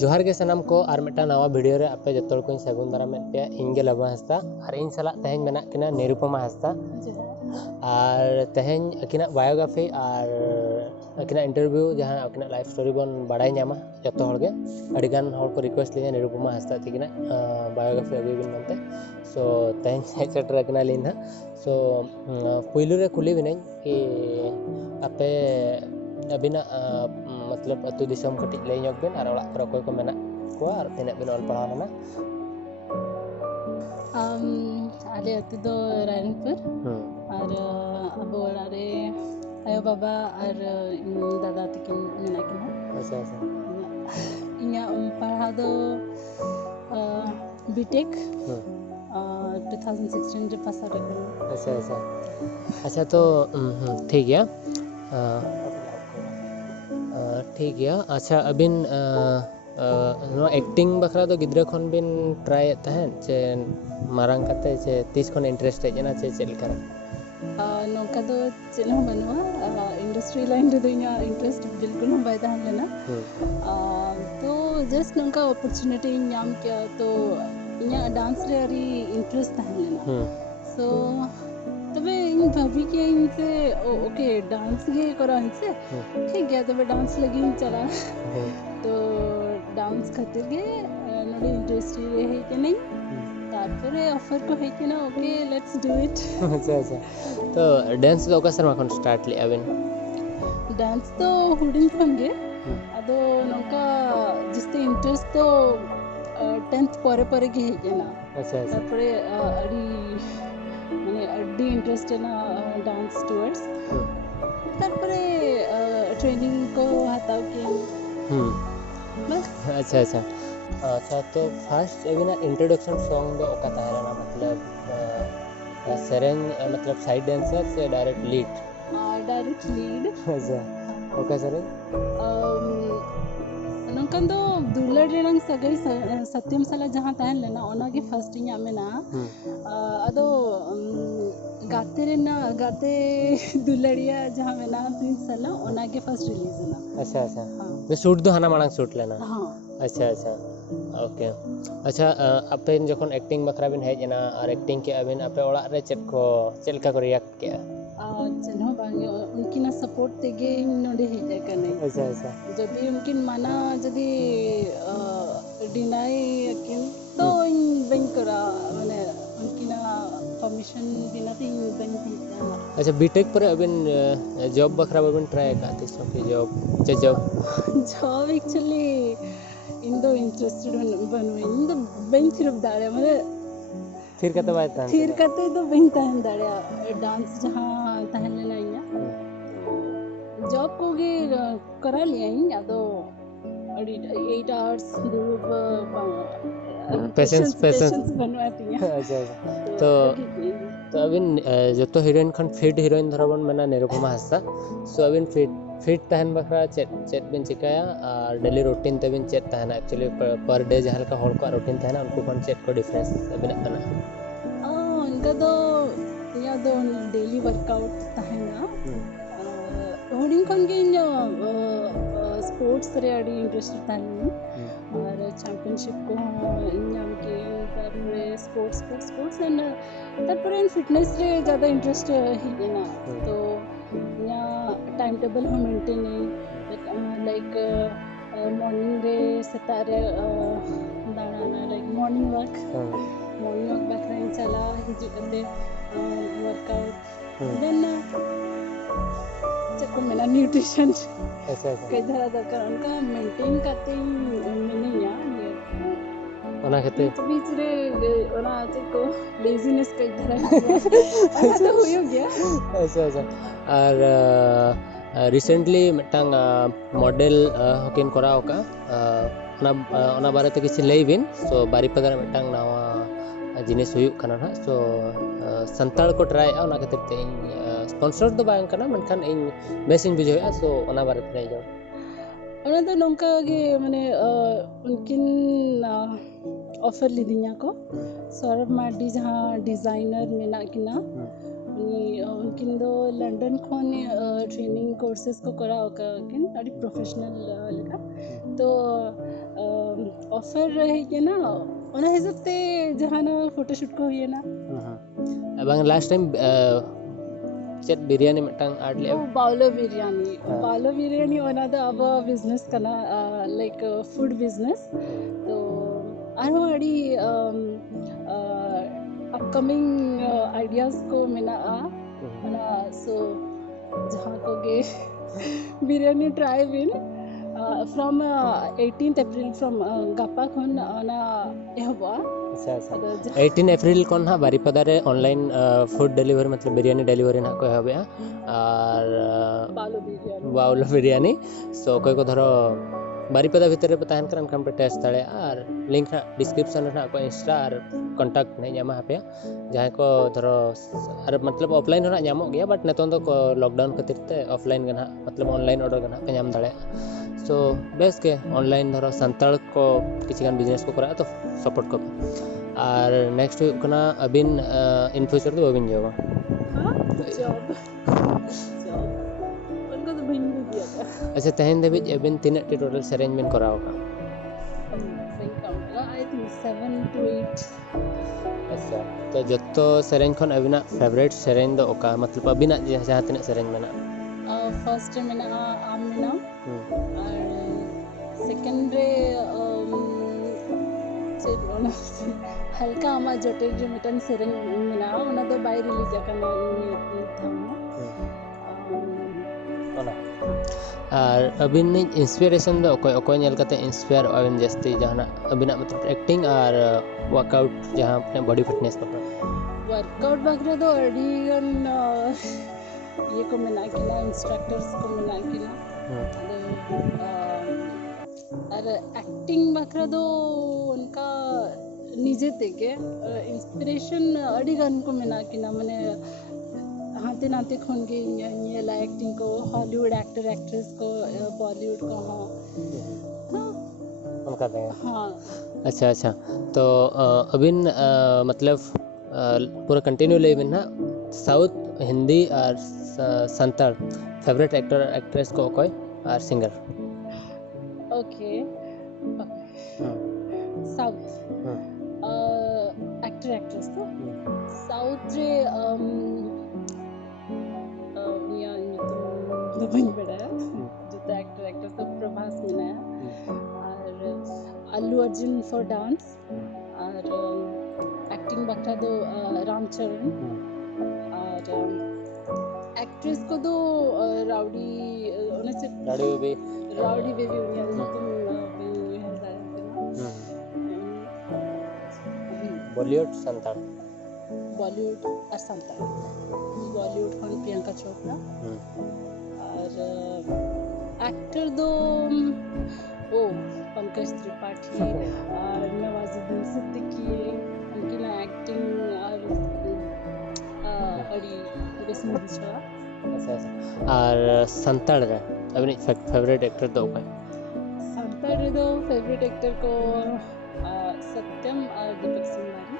जोहार के सनाम को और मिट्टा नवा वीडियो रे आपे जतोल को सगुन दारा में पे इंगे लबा हस्ता और इन सला तेहेन मेना किना निरुपमा हस्ता और तेहेन अकिना बायोग्राफी और अकिना इंटरव्यू जहां अकिना लाइफ स्टोरी बन बाडाय न्यामा जतो हर गे अडिगान हर को रिक्वेस्ट लिया निरुपमा हस्ता तिकिना बायोग्राफी अगुई बिन मनते सो तेहेन सेटर अकिना लिन हा सो पुइलु रे कुली बिनै कि आपे अबिना मतलब अतु दिसम कटी लay nyok bin और ओला पर कोई को मेना को और तिना बिन ऑल पढ़ा ना आले अतु दो रायरंगपुर और अब ओला रे आयो बाबा और दादा तकिन मेना किन अच्छा अच्छा इnya पढ़ा दो बीटेक 2016 रे पास आउट कर अच्छा अच्छा अच्छा तो ठीक है ठीक है अच्छा अबिन नो एक्टिंग बखरा तो गिद्रा खन बिन ट्राई तहन चे मारंग कते चे 30 खन इंटरेस्ट है जना चे चेल करा नोका दो चेल हो बनवा इंडस्ट्री लाइन रे इnya इंटरेस्ट बिल्कुल हम बाय तहन लेना तो जस्ट नोका अपॉर्चुनिटी नाम क्या तो इnya डांस रे अरी इंटरेस्ट तहन लेना सो तबे इन भाभी के इनसे ओके डांस के करा इनसे ठीक है तबे डांस लगी चला तो डांस खातिर के नोडे इंटरेस्ट रे है कि नहीं तारपरे ऑफर को है कि ना ओके लेट्स डू इट अच्छा अच्छा तो डांस तो ओका सरमा खन स्टार्ट ले अबिन डांस तो हुडिंग खंगे अदो नोका जिसते इंटरेस्ट तो 10th परे के है कि ना अच्छा अच्छा तारपरे अड़ी माने अड्डी इंटरेस्ट ना डांस टूवर्ड्स तारपरे ट्रेनिंग को हताव के बस अच्छा अच्छा अच्छा तो फर्स्ट अबिना इंट्रोडक्शन सॉन्ग दो ओका ताहरा ना मतलब सेरेंग मतलब साइड डांसर से डायरेक्ट लीड अच्छा ओका सेरेंग नोकन दो दुलड़ रेनंग सगई सत्यम सला जहां ताहन लेना ओना के फर्स्ट इnya मेना अदो गाते रेना गाते दुलड़िया जहां मेना 3 सला ओना के फर्स्ट रिलीज ना अच्छा अच्छा वे शूट दो हना मांग शूट लेना हां अच्छा अच्छा ओके अच्छा आपे जखन एक्टिंग बखरा बिन हेज ना और एक्टिंग के अबिन आपे ओड़ा रे चेलका को रिएक्ट के चलो बांगे उनकी सपोर्ट तेगे नोडे हेज कने अच्छा अच्छा जदी उनकी माना जदी डिनाई किन तो इन बैंक करा माने उनकी परमिशन बिना तो इन बैंक अच्छा बीटेक पर अबिन जॉब बखरा बबिन ट्राई करते सो कि जॉब एक्चुअली इन दो इंटरेस्टेड बनवे इन दो बैंक सिर्फ दाड़े माने फिर कते बाय तान फिर कते तो बैंक तान दाड़े डांस जहां ताहन लेना इया जॉब को गे करा लिया इन या तो 8 आवर्स दो पेशेंस बनवाती है अच्छा तो अबिन जतो हीरोइन खन फिट हीरोइन धरबन मेना निरुपमा हस्ता सो अबिन फिट तहन बखरा चेट बिन चिकाया और डेली रूटीन तबिन चेट तहना एक्चुअली पर डे जहां का होड़ को रूटीन तहना उनको खन चेट को डिफरेंस अबिन कना उनका तो या दो डेली वर्कआउट तहना होडिंग खन के स्पोर्ट्स रे अडी इंटरेस्ट तहनी और चैंपियनशिप को इन्याम के तारपरे स्पोर्ट्स एंड तारपरे फिटनेस रे ज़्यादा इंटरेस्ट है ना तो यहाँ टाइम टेबल हम मेंटेन लाइक मॉर्निंग रे सेतारे दाना लाइक मॉर्निंग वॉक बैक चला हिजुकते वर्कआउट देन चको मेरा न्यूट्रिशन अच्छा कई तरह दरकार उनका मेंटेन करते नहीं ओना खते बीच रे ओना चको लेजीनेस कई तरह तो हो गया अच्छा अच्छा और रिसेंटली मिटांग मॉडल हकिन कराव का ओना बारे ते किसी लई बिन सो बारीपदा मिटांग नावा जिनिस हुयुक कना ना सो संताल को ट्राई ओना खातिर ते स्पॉन्सर तो बांग कना मनखान इन बेसिन बुझोया सो ओना बारे ते जाओ ᱚᱱᱟ ᱫᱚ ᱱᱚᱝᱠᱟ ᱜᱮ ᱢᱟᱱᱮ ᱩᱱᱠᱤᱱ ᱚᱯᱷᱟᱨ ᱞᱤᱫᱤᱧᱟ ᱠᱚ ᱥᱚᱨᱚᱵ ᱢᱟᱨᱰᱤ ᱡᱟᱦᱟᱸ ᱰᱤᱡᱟइनर ᱢᱮᱱᱟᱜ ᱠᱤᱱᱟ उनकिन दो लंदन खन ट्रेनिंग कोर्सेस को कराव किन अड़ी प्रोफेशनल लेका तो ऑफर रही के ना ओना हिसाब से जहाना फोटोशूट को हुई ना bang last time चेत बिरयानी मिटang आड ले बाउलो बिरयानी ओना द अब बिजनेस करना लाइक फूड बिजनेस तो आरो अड़ी अपकमिंग आइडियाज को मेना मना सो जहाँ को गे बिरयानी ट्राई बिन फ्रॉम 18th April फ्रॉम गापा खन ओना एहबा अच्छा अच्छा 18 एप्रिल कोन हा बारीपदा रे ऑनलाइन फूड डिलीवरी मतलब बिरयानी डिलीवरी ना को हबे और बाउलो बिरयानी सो कोई को धरो बारीपदा भीतर पे तहन करन हम पे टेस्ट दाड़े और लिंक ना डिस्क्रिप्शन रे ना को इंस्टा और कांटेक्ट नहीं ᱧᱟᱢᱟ ᱦᱟᱯᱮ ᱡᱟᱦᱟᱸ ᱠᱚ ᱫᱷᱚᱨᱚ ᱟᱨ मतलब ऑफलाइन ᱦᱚᱸ ᱧᱟᱢᱚᱜ ᱜᱮᱭᱟ बट ᱱᱤᱛᱚᱝ ᱫᱚ लॉकडाउन खातिर ते ऑफलाइन ᱜᱮ ᱱᱟᱦᱟᱜ मतलब ऑनलाइन ऑर्डर ᱜᱮ ᱱᱟᱦᱟᱜ ᱯᱮ ᱧᱟᱢ ᱫᱟᱲᱮᱭᱟᱜᱼᱟ सो बेस के ऑनलाइन धरो सांताल को किसी गान बिजनेस को करा तो सपोर्ट को और नेक्स्ट हुई कना अबिन इन फ्यूचर तो अबिन जॉब उनको तो बहिन दे दिया था अच्छा तहन देबी अबिन तीन टोटल सेरेंज बिन कराओ का आई थिंक 7 to 8 अच्छा तो जत्तो सेरेंज खन अबिना फेवरेट सेरेंज दो ओका मतलब अबिना जहां तीन सेरेंज मेना फर्स्ट मेना आम मेना और सेकंड रे हल्का आमा जटेर जो मिटन सेरेंज मेना ओना दो बाय रिलीज आकना ओना और अबिन इंस्पिरेशन दो कोई नेल कते इंस्पायर अबिन जस्ती जहाना अबिना मतलब एक्टिंग और वर्कआउट जहां अपने बॉडी फिटनेस पर वर्कआउट बकरा दो अडीगन ये को मेना किना इंस्ट्रक्टर्स को मेना किना और एक्टिंग बकरा दो उनका निजे तेके इंस्पिरेशन अडीगन को मेना किना माने हाथे नाते खन के ये ला एक्टिंग को हॉलीवुड एक्टर एक्ट्रेस को बॉलीवुड को उनका देंगे हाँ अच्छा अच्छा तो अबिन मतलब पूरा कंटिन्यू ले बिन ना साउथ हिंदी और संताल फेवरेट एक्टर एक्ट्रेस को कोई और singer okay south actor actress तो साउथ रे या तो बन बड़ा जो तो एक्टर एक्ट्रेस तो प्रभास मिला और अल्लू अर्जुन फॉर डांस और एक्टिंग बकरा दो रामचरण और एक्ट्रेस को दो राउडी बेबी उन्हें बॉलीवुड संताल बॉलीवुड और संताल बॉलीवुड खन प्रियंका चोपड़ा और एक्टर दो ओ पंकज त्रिपाठी और नवाजुद्दीन सिद्दीकी उनकी ना एक्टिंग और अड़ी बेस मूवी छा अच्छा अच्छा और संताल रे अबिन फेवरेट एक्टर दो कोई संताल रे दो फेवरेट एक्टर को सत्यम और दीपक सिंघारी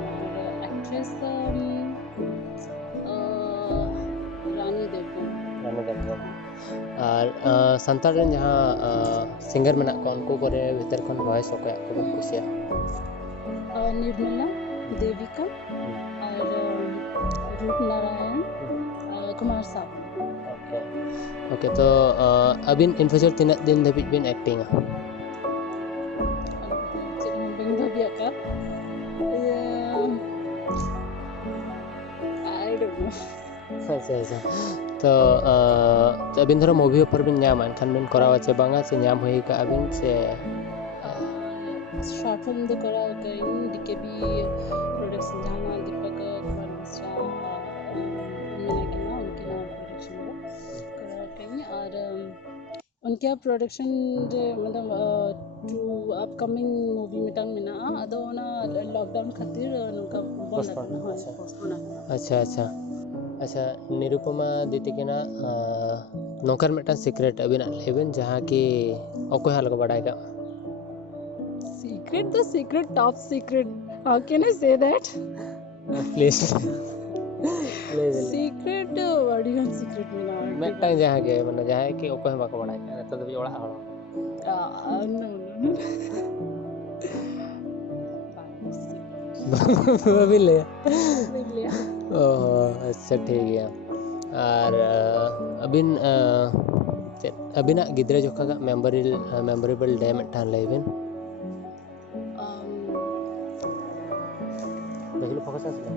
और एक्ट्रेस रानी देवगन और संताल रे जहां सिंगर मेना को उनको करे भीतर खन वॉइस ओके आपको बहुत खुशिया निर्मला देविका और रूप नारायण कुमार साहब ओके तो अबिन इन फ्यूचर तीन दिन धबिज बिन एक्टिंग अच्छा अच्छा तो अबिन धरो मूवी ऊपर बिन नाम एनखान बिन करावा चे बांगा से नाम होई का अबिन से शॉर्ट फिल्म दो करा कहीं डीकेबी प्रोडक्शन जहां दीपक कुमार मिश्रा मिला के ना उनके नाम प्रोडक्शन को करा कहीं और उनके प्रोडक्शन जे मतलब टू अपकमिंग मूवी मिटंग में ना अदो ना लॉकडाउन खातिर उनका बंद करना है पोस्टपोन अच्छा अच्छा अच्छा निरुपमा दीदी के ना नौकर मिट्टा सीक्रेट अभी ना लेबिन जहाँ की ओको हाल को बढ़ाए का Secret, the secret, top secret. How can I say that? Please लेबिन Secret, what do you mean secret? मिट्टा जहाँ के मतलब जहाँ की ओको हम बाको बढ़ाए का तो भी ओड़ा हड़ो No. अभी ले Really? ओह अच्छा ठीक है और अबिन अबिना गिद्रे जोखा का मेमोरेबल डे मिट्टान लेबिन बेहुल फोकस आसले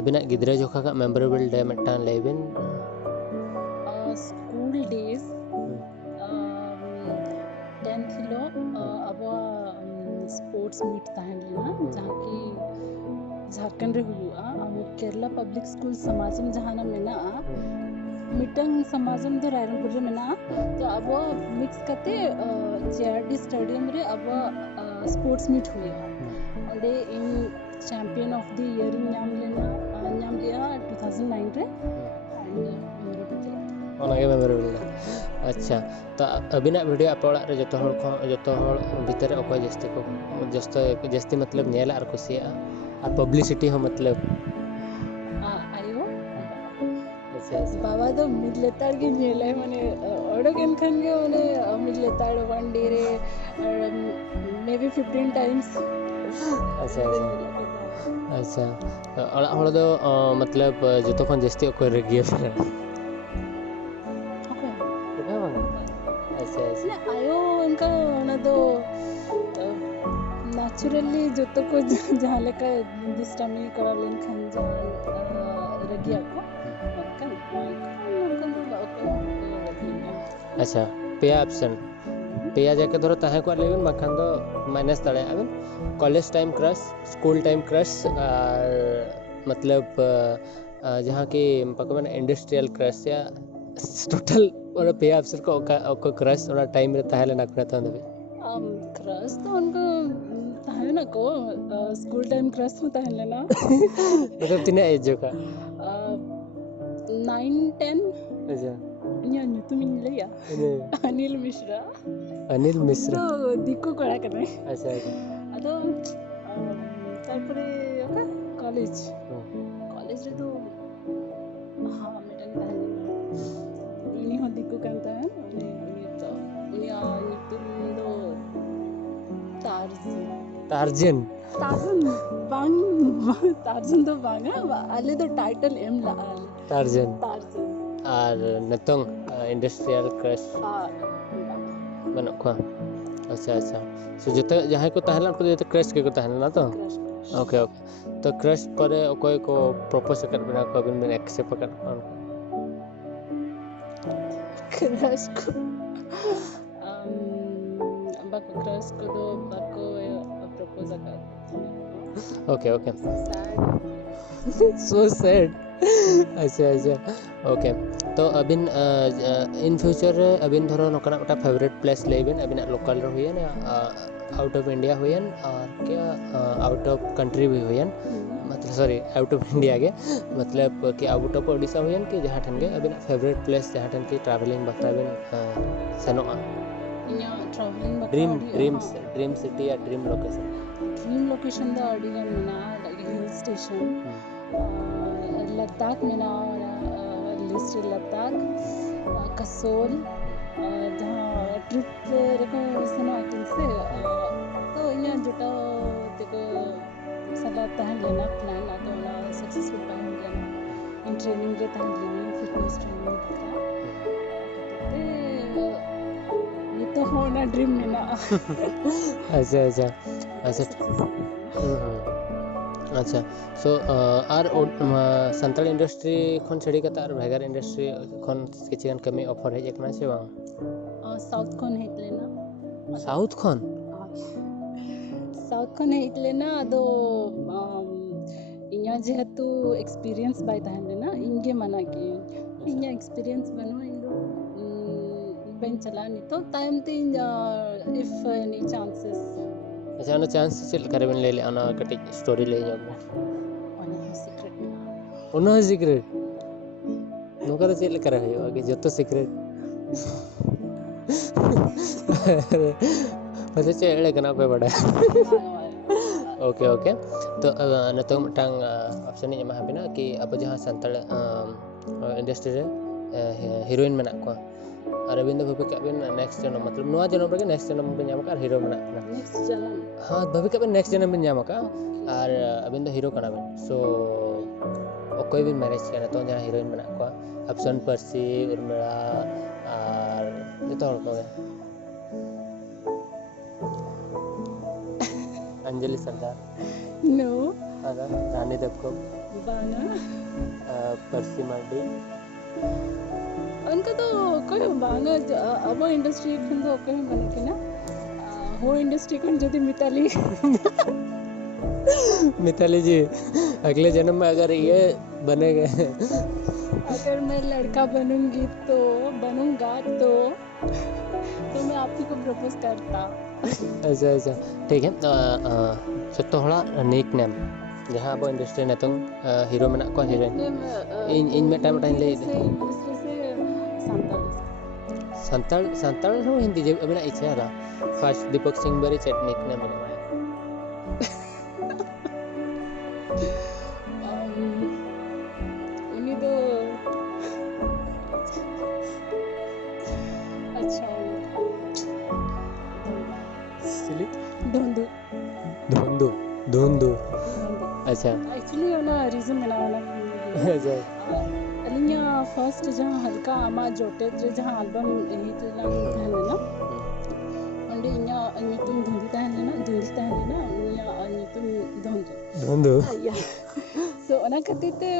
अबिना गिद्रे जोखा का मेमोरेबल डे मिट्टान लेबिन School days. 10th hilo abo sports meet tahen lena jahan ki Jharkhand रे हुआ अब केरला पब्लिक स्कूल समाजम जहाना मेना मिटंग समाजम दो रायरंगपुर रे मेना तो अब मिक्स करते जेआरडी स्टेडियम रे अब स्पोर्ट्स मीट हुआ अंडे इन चैंपियन ऑफ द ईयर नाम लिया 2009 रे एंड ओनागे मेमोरेबल अच्छा तो अबिना वीडियो आप ओड़ा रे जतो हर भीतर ओको जस्ती मतलब नेला और खुशिया और पब्लिसिटी हो मतलब आयो अच्छा बाबा तो मिड लेताड़ के नेला है माने ओडगन खन के माने मिड लेताड़ वन डे रे मे बी 15 टाइम्स अच्छा अच्छा ओड़ा हड़ दो मतलब जतो खन जस्ती ओको रे गियो ना आयो उनका ना तो नेचुरली जो तो को जहाँ लेका दिस्टमी करा लेन खन जहाँ रगिया को अच्छा पेया ऑप्शन पेया जाके धरो ताहे को लेबिन मखन दो माइनस तड़े आबिन college time crush school time crush मतलब जहाँ की पकवन इंडस्ट्रियल क्रश या टोटल और पेया ऑप्शन को क्रश और टाइम रे ताहे लेना करता हूँ क्रश तो उनको ताहे ना को स्कूल टाइम क्रश में ताहे लेना मतलब तीन एज जो का 9 10 अच्छा nya nyutu min leya Anil Mishra तो दिक्को कड़ा करने अच्छा अतो तारपरे ओका कॉलेज रे तो हाँ मिटन ताहे ini ho दिक्को करता है उन्हें तो उन्हें nyutu do टार्जन टार्जन तो बांगा आले तो टाइटल एम ला टार्जन और नतंग इंडस्ट्रियल क्रश बनो को अच्छा सो जते जहां को ताहला को जते क्रश के को ताहला ना तो ओके तो क्रश पर कोई को प्रपोज कर बिना को बिन में एक्सेप्ट कर क्रश को बाको क्रश को तो बाको प्रपोज कर ओके सो सैड अच्छा ओके तो अबिन इन फ्यूचर अबिन धरो नोकना गोटा फेवरेट प्लेस लेबिन अबिन लोकल रे हुयन आउट ऑफ इंडिया हुयन और क्या आउट ऑफ कंट्री भी हुयन मतलब सॉरी आउट ऑफ इंडिया के मतलब कि आउट ऑफ ओडिशा हुयन कि जहां ठन के अबिन फेवरेट प्लेस जहां ठन की ट्रैवलिंग बखरा बिन सेनोआ इया ट्रैवलिंग ड्रीम सिटी या ड्रीम लोकेशन द अडिगन मिना हिल स्टेशन लद्दाख मिना लिस्ट लद्दाख कसोल जहाँ ट्रिप रखो सनो आकिल से तो यहाँ जुटा देखो सलाह तहन लेना प्लान ना तो ना सक्सेसफुल टाइम लेना इन ट्रेनिंग के तहन लेनी फिटनेस ट्रेनिंग तो ये तो होना ड्रीम में ना अच्छा सो आर संताल इंडस्ट्री खन छड़ी कता आर भेगार इंडस्ट्री खन किछन कमी ऑफर है एकना छे बा साउथ खन हेत लेना साउथ खन हेत लेना अदो इया जेहेतु एक्सपीरियंस बाय ताहन लेना इंगे मना के इया एक्सपीरियंस बनो इंदो बेन चला नि तो टाइम ते इफ एनी चांसेस अच्छा ना चांस चेक करे बन ले ले आना कटिक स्टोरी ले जाओ One secret. उन्हों सीक्रेट नोका तो चेक करे हो कि जो तो सीक्रेट अच्छा चेक ले करना पे बड़ा ओके ओके तो नतो मटांग ऑप्शन ni एमा हाबेना कि अब जहां संतल इंडस्ट्री रे हीरोइन मेना को और अबिन दो भाभी काबिन नेक्स्ट जन्म मतलब नवा जन्म रे नेक्स्ट जन्म बन जाम का हीरो मेना ना Next jalan. हाँ भाभी काबिन नेक्स्ट जन्म बन जाम का और अबिन दो हीरो कना बिन सो कोई भी मैरिज करना तो जहां हीरोइन मेना को ऑप्शन पर्सी उर्मिला और जतो हर को अंजलि सरदार No. ada रानी देवकोम Bana. पर्सी मार्डी उनका तो कोई बांगा अब इंडस्ट्री खन तो कोई बने के ना हो इंडस्ट्री खन जदी मिताली मिताली जी अगले जन्म में अगर ये बनेगा अगर मैं लड़का बनूंगी तो बनूंगा तो मैं आप ही को प्रपोज करता अच्छा अच्छा ठीक है so थोड़ा निक नेम जहाँ अब इंडस्ट्री ने तुम हीरो में ना को हीरोइन इन में टाइम टाइम ले से संताल संताल संताल हो हिंदी जब अभी ना इच्छा रहा फर्स्ट दीपक सिंह बरी चेट निक नेम में उन्हीं तो अच्छा सिली धुंधु धुंधु धुंधु अच्छा एक्चुअली ना रीजन में ना अच्छा अलिया फर्स्ट जहाँ हल्का आमा जोटे जहाँ एल्बम हिट लंग तहन ना अंडे इन्या नितुम धुंधु तहन ना इन्या नितुम धुंधु धुंधु या सो अना कतिते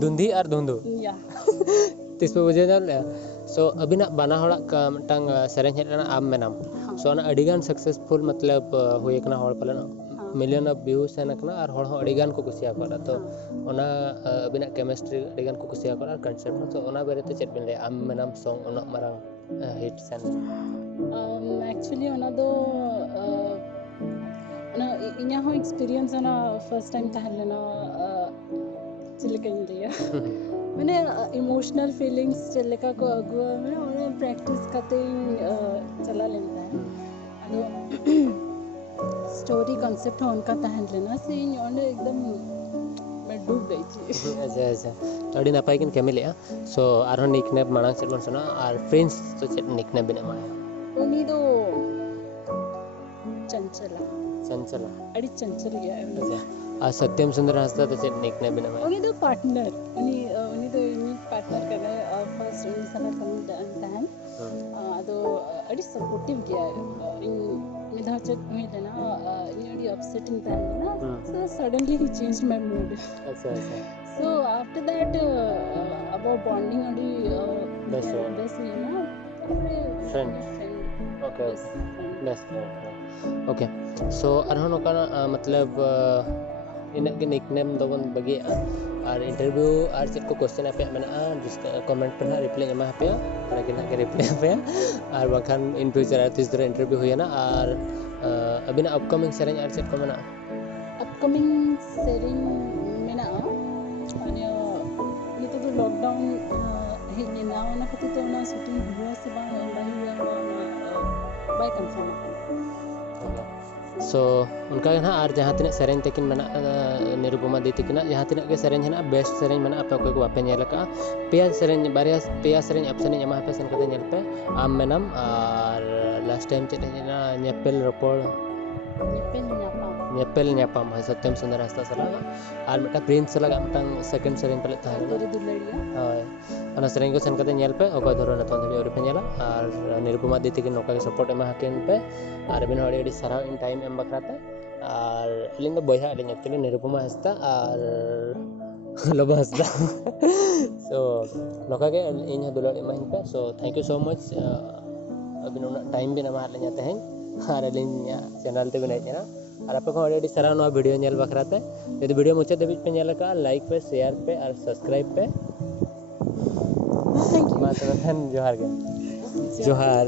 धुंधी और धुंधु या तीस पे वजह जान सो अभी ना बना होड़ा का टंग सेरेंज हेड ना आम में नाम सो ना अडिगान सक्सेसफुल मतलब हुए कना होड़ पले ना मिलियन ऑफ व्यूज है ना और होड़ हो अडिगान को कुसिया कोला तो ओना अभी ना केमिस्ट्री अडिगान को कुसिया कोला कंसेप्ट तो ओना बेरे तो चेट बिन ले आम में नाम सॉन्ग ओना मरांग हिट सन एक्चुअली ओना दो ना इन्या हो एक्सपीरियंस ना फर्स्ट टाइम तहन लेना चिल कहीं दिया मैंने इमोशनल फीलिंग्स चले का को अगुआ में उन्हें प्रैक्टिस करते ही चला लेता है अदो स्टोरी कॉन्सेप्ट हो उनका तहन लेना से उन्हें एकदम मैं डूब गई थी अच्छा अच्छा तो अड़ी नापाई किन केमिले सो आरो निक नेम मांग चेट बन सुना और फ्रेंड्स तो चेट निक नेम बिना माया उन्हीं तो चंचला चंचला अड़ी चंचल गया है अच्छा आ सत्यम सुंदर हंसता तो चेट निक नेम बिना माया उन्हीं तो पार्टनर उन्हीं तो यूनिक पार्टनर कर रहे हैं फर्स्ट उन्हीं साला कम तहन अदो अड़ी सपोर्टिव गया इन मिधा चेक में लेना इन्हीं अपसेटिंग तहन ना so suddenly he changed my mood अच्छा अच्छा so after that about bonding अड़ी Best friend. best है ना Friend. Okay. Best okay so अरहन ओका मतलब इन के निकनेम दोबन बगे और इंटरव्यू और चेक को क्वेश्चन पे मेना जिसका कमेंट पे ना रिप्लाई एमा पे और के ना के रिप्लाई पे और बखान इन फ्यूचर आर तीस तरह इंटरव्यू हुई ना और अभी ना अपकमिंग सेरेंज और चेक को मेना अपकमिंग सेरिंग मेना अनि ये तो लॉकडाउन हे ना ना खातिर तो ना शूटिंग हुआ से बाय हुआ बाय कंफर्म सो उनका ना और जहाँ तीन सेरेंज तकिन मेना निरुपमा दी तकिन जहाँ तीन के सेरेंज है बेस्ट सेरेंज मेना पे कोई को बापे नेल का पेया सेरेंज बारिया पेया सेरेंज ऑप्शन एमा पे सेन कते नेल पे आम मेनम और लास्ट टाइम चेत ना नेपेल रपोड़ नेपेल न्यापाम है सत्यम सुंदर हंसता सला और मेटा प्रिंस सला मटांग सेकंड सेरेंज पले था तेरे दुलड़िया हाय अना सेरेंज को सेन कते नेल पे ओका धरो न तो धरी और पे नेला और निरुपमा दी तकिन नोका के सपोर्ट एमा हकिन पे और बिन हड़ी हड़ी सराव इन टाइम एम बखराते और लिंग बयहा अलिंग एक्चुअली निरुपमा हंसता और लोबा हंसता सो नोका के इन दुलड़ एमा पे so thank you so much अबिन उना टाइम बिन एमा हरले जाते हैं और अलिंग चैनल ते बिन ना और आप ऑलरेडी सरा ना वीडियो नेल बखराते यदि वीडियो मुझे देवी पे नेल का लाइक पे शेयर पे और सब्सक्राइब पे थैंक यू माता जोहार के जोहार